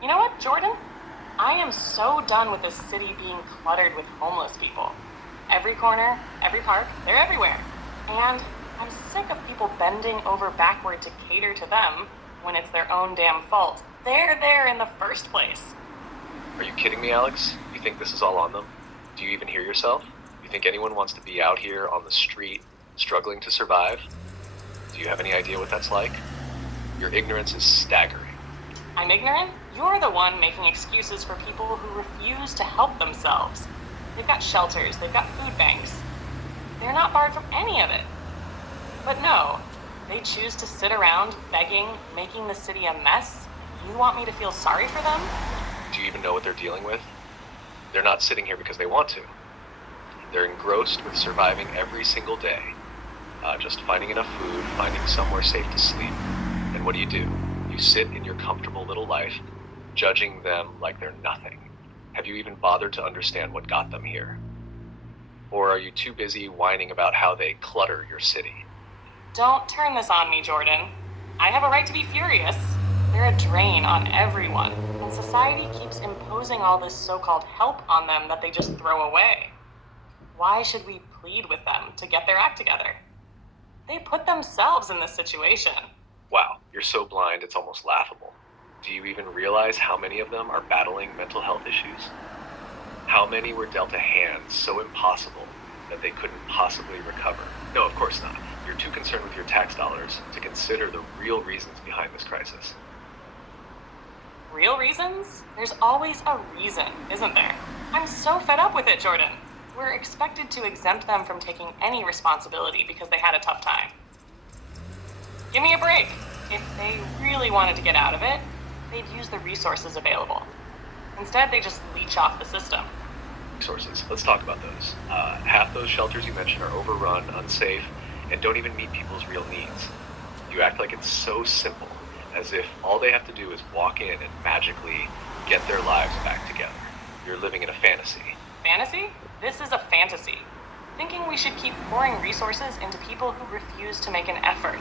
You know what, Jordan? I am so done with this city being cluttered with homeless people. Every corner, every park, they're everywhere. And I'm sick of people bending over backward to cater to them when it's their own damn fault. They're there in the first place. Are you kidding me, Alex? You think this is all on them? Do you even hear yourself? You think anyone wants to be out here on the street, struggling to survive? Do you have any idea what that's like? Your ignorance is staggering. I'm ignorant? You're the one making excuses for people who refuse to help themselves. They've got shelters, they've got food banks. They're not barred from any of it. But no, they choose to sit around begging, making the city a mess. You want me to feel sorry for them? Do you even know what they're dealing with? They're not sitting here because they want to. They're engrossed with surviving every single day. Just finding enough food, finding somewhere safe to sleep. And what do? You sit in your comfortable little life, judging them like they're nothing. Have you even bothered to understand what got them here? Or are you too busy whining about how they clutter your city? Don't turn this on me, Jordan. I have a right to be furious. They're a drain on everyone, and society keeps imposing all this so-called help on them that they just throw away. Why should we plead with them to get their act together? They put themselves in this situation. Wow, you're so blind it's almost laughable. Do you even realize how many of them are battling mental health issues? How many were dealt a hand so impossible that they couldn't possibly recover? No, of course not. You're too concerned with your tax dollars to consider the real reasons behind this crisis. Real reasons? There's always a reason, isn't there? I'm so fed up with it, Jordan. We're expected to exempt them from taking any responsibility because they had a tough time. Give me a break. If they really wanted to get out of it, they'd use the resources available. Instead, they just leech off the system. Resources. Let's talk about those. Half those shelters you mentioned are overrun, unsafe, and don't even meet people's real needs. You act like it's so simple, as if all they have to do is walk in and magically get their lives back together. You're living in a fantasy. Fantasy? This is a fantasy. Thinking we should keep pouring resources into people who refuse to make an effort.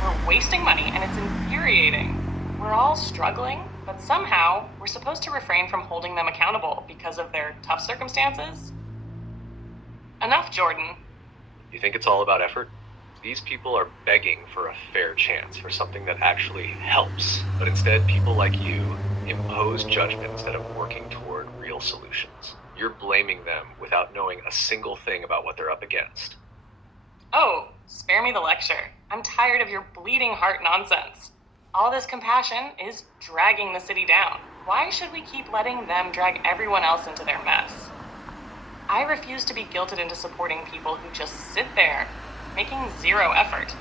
We're wasting money and it's infuriating. We're all struggling, but somehow we're supposed to refrain from holding them accountable because of their tough circumstances. Enough, Jordan. You think it's all about effort? These people are begging for a fair chance, for something that actually helps. But instead, people like you impose judgment instead of working toward real solutions. You're blaming them without knowing a single thing about what they're up against. Oh, spare me the lecture. I'm tired of your bleeding heart nonsense. All this compassion is dragging the city down. Why should we keep letting them drag everyone else into their mess? I refuse to be guilted into supporting people who just sit there, making zero effort.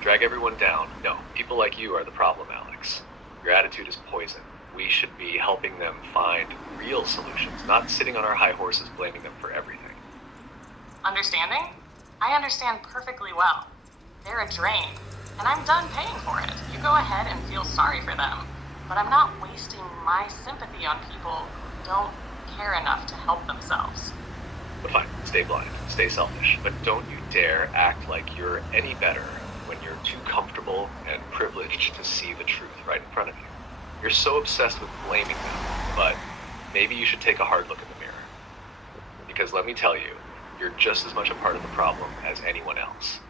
Drag everyone down? No, people like you are the problem, Alex. Your attitude is poison. We should be helping them find real solutions, not sitting on our high horses blaming them for everything. Understanding? I understand perfectly well. They're a drain, and I'm done paying for it. You go ahead and feel sorry for them, but I'm not wasting my sympathy on people who don't care enough to help themselves. But fine, stay blind, stay selfish, but don't you dare act like you're any better when you're too comfortable and privileged to see the truth right in front of you. You're so obsessed with blaming them, but maybe you should take a hard look in the mirror. Because let me tell you, you're just as much a part of the problem as anyone else.